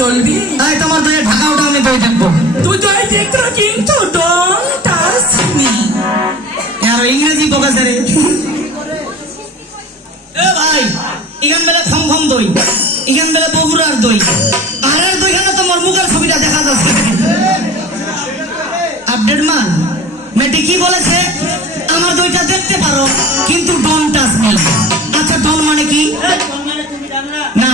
চলবি? তাই তোমার দইয়ে ঢাকা ওটা আমি দই দেখবো। তুই দই দেখলো কিন্তু ডন টাচ মি। আর ইংরেজি বকাছে রে। এ ভাই ইখান বেলা খম খম দই, ইখান বেলা বগুড়ার দই, আর দইখানে তোমার মুখের ছবিটা দেখা যাচ্ছে। আপডেট মান মেয়েটি কি বলেছে? আমার দইটা দেখতে পারো কিন্তু ডন টাচ মি। আচ্ছা ডন মানে কি? না